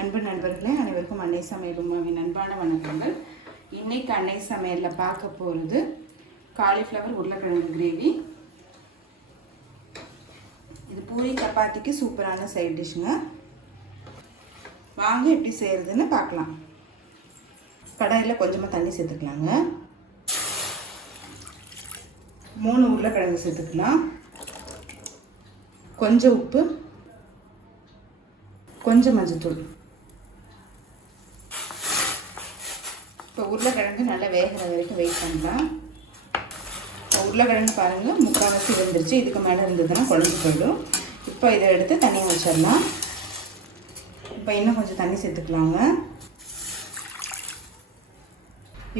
அன்பு நண்பர்களே, அனைவருக்கும் அன்னை சமையல் உமாவின் அன்பான வணக்கங்கள். இன்னைக்கு அன்னை சமையலில் பார்க்க போகிறது காலிஃப்ளவர் உருளைக்கிழங்கு கிரேவி. இது பூரி சப்பாத்திக்கு சூப்பரான சைட் டிஷ்ஷுங்க. வாங்க எப்படி செய்கிறதுன்னு பார்க்கலாம். கடாயில் கொஞ்சமாக தண்ணி சேர்த்துக்கலாங்க. 3 உருளைக்கிழங்கு சேர்த்துக்கலாம். கொஞ்சம் உப்பு, கொஞ்சம் மஞ்சத்தூள். இப்போ உருளைக்கிழங்கு நல்லா வேகிற வரைக்கும் வெயிட் பண்ணலாம். இப்போ உருளைக்கிழங்கு பாருங்கள், முக்கால்வாசி வெந்துருச்சு. இதுக்கு மேலே இருந்ததுன்னா குழஞ்சி போயிடும். இப்போ இதை எடுத்து தண்ணியை வச்சிடலாம். இப்போ இன்னும் கொஞ்சம் தண்ணி சேர்த்துக்கலாங்க.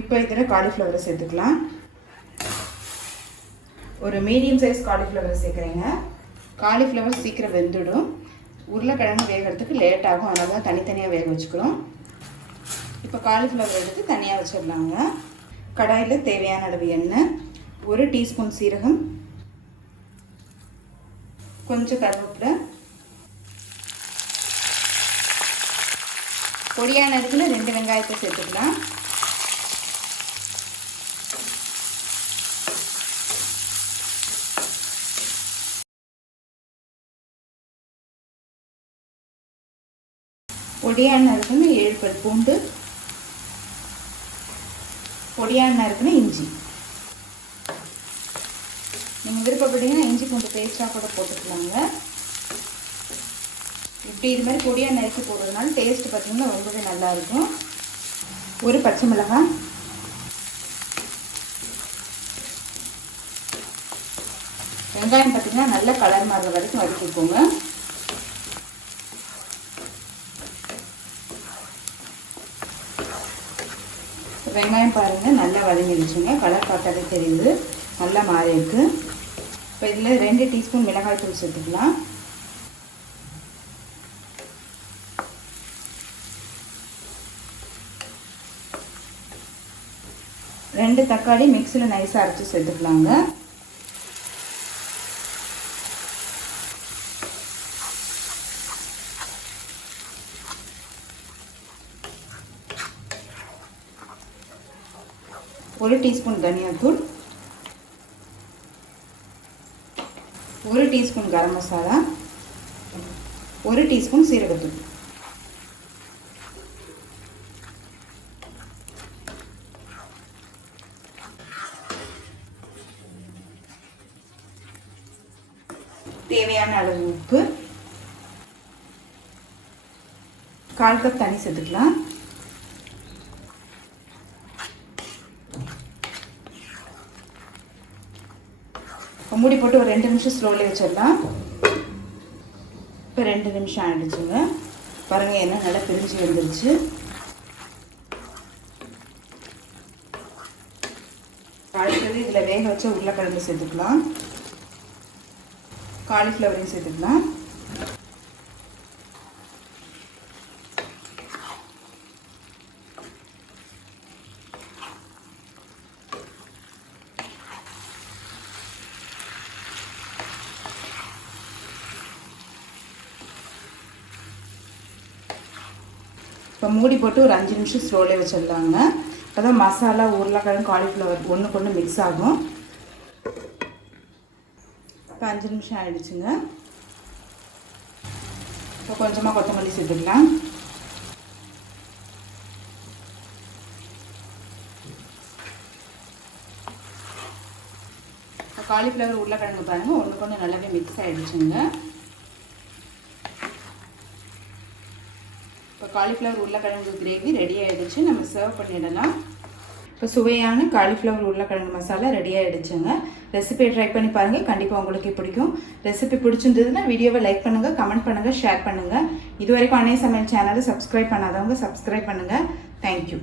இப்போ இதில் காலிஃப்ளவரை சேர்த்துக்கலாம். ஒரு மீடியம் சைஸ் காலிஃப்ளவரை சேர்க்குறேங்க. காலிஃப்ளவர் சீக்கிரம் வெந்துடும். உருளைக்கிழங்கு வேகிறதுக்கு லேட் ஆகும், அதனால தான் தனித்தனியாக வேக வச்சுக்கிறோம். இப்போ காலிஃப்ளவர் எடுத்து தனியாக வச்சிடலாங்க. கடாயில் தேவையான அளவு எண்ணெய், 1 டீஸ்பூன் சீரகம், கொஞ்சம் கருவேப்பிலை, பொடியான இடத்துல 2 வெங்காயத்தை சேர்த்துக்கலாம். பொடியான இருக்குன்னு 7 பல் பூண்டு, பொடியான இருக்குன்னு இஞ்சி. நீங்கள் விருப்பப்பட்டீங்கன்னா இஞ்சி பூண்டு பேஸ்ட்டாக கூட போட்டுக்கலாங்க. இப்படி இது மாதிரி பொடியாக நறுக்கி போடுறதுனால டேஸ்ட் பார்த்திங்கன்னா ரொம்பவே நல்லாயிருக்கும். 1 பச்சை மிளகாய், வெங்காயம் பார்த்திங்கன்னா நல்ல கலர் மாறுற வரைக்கும் வதக்கிக்கோங்க. வெங்காயம் பாருங்கள் நல்லா வதங்கிடுச்சுங்க. கலர் பார்த்தாலே தெரியுது, நல்லா மாறி இருக்கு. இப்போ இதில் 2 டீஸ்பூன் மிளகாய் தூள் சேர்த்துக்கலாம். ரெண்டு தக்காளி மிக்ஸியில் நைஸாக அரைச்சி சேர்த்துக்கலாங்க. ஒரு டீஸ்பூன் தனியாத்தூள், 1 டீஸ்பூன் கரம் மசாலா, 1 டீஸ்பூன் சீரகத்தூள். தேவையான அளவு உப்பு, 1/4 கப் தண்ணி சேர்த்துக்கலாம். மூடி போட்டு ஒரு 2 நிமிஷம் ஸ்லோலி வச்சிடலாம். இப்போ 2 நிமிஷம் ஆகிடுச்சுங்க. பாருங்கள், எண்ணெய் நல்லா பிரிஞ்சு வந்துருச்சு. அடுத்தது இதில் வேக வச்ச உருளைக்கிழங்கு சேர்த்துக்கலாம். காலிஃப்ளவரையும் சேர்த்துக்கலாம். இப்போ மூடி போட்டு ஒரு 5 நிமிஷம் ஸ்லோலே வச்சிடலாங்க. அப்போ தான் மசாலா, உருளைக்கிழங்கு, காலிஃப்ளவர் ஒன்றுக்கு ஒன்று மிக்ஸ் ஆகும். இப்போ 5 நிமிஷம் ஆகிடுச்சுங்க. இப்போ கொஞ்சமாக கொத்தமல்லி சேர்த்துக்கலாம். இப்போ காலிஃப்ளவர், உருளைக்கிழங்கு பாருங்கள் ஒன்றுக்கு ஒன்று நல்லாவே மிக்ஸ் ஆகிடுச்சுங்க. இப்போ காலிஃப்ளவர் உருளைக்கிழங்கு கிரேவி ரெடி ஆகிடுச்சு. நம்ம சர்வ் பண்ணிடலாம். இப்போ சுவையான காலிஃப்ளவர் உருளைக்கிழங்கு மசாலா ரெடி ஆகிடுச்சுங்க. ரெசிபியை ட்ரை பண்ணி பாருங்கள், கண்டிப்பாக உங்களுக்கு பிடிக்கும். ரெசிபி பிடிச்சிருந்ததுன்னா வீடியோவை லைக் பண்ணுங்கள், கமெண்ட் பண்ணுங்கள், ஷேர் பண்ணுங்கள். இது வரைக்கும் அன்னை சமையல் சேனலை சப்ஸ்கிரைப் பண்ணாதவங்க சப்ஸ்கிரைப் பண்ணுங்கள். தேங்க்யூ.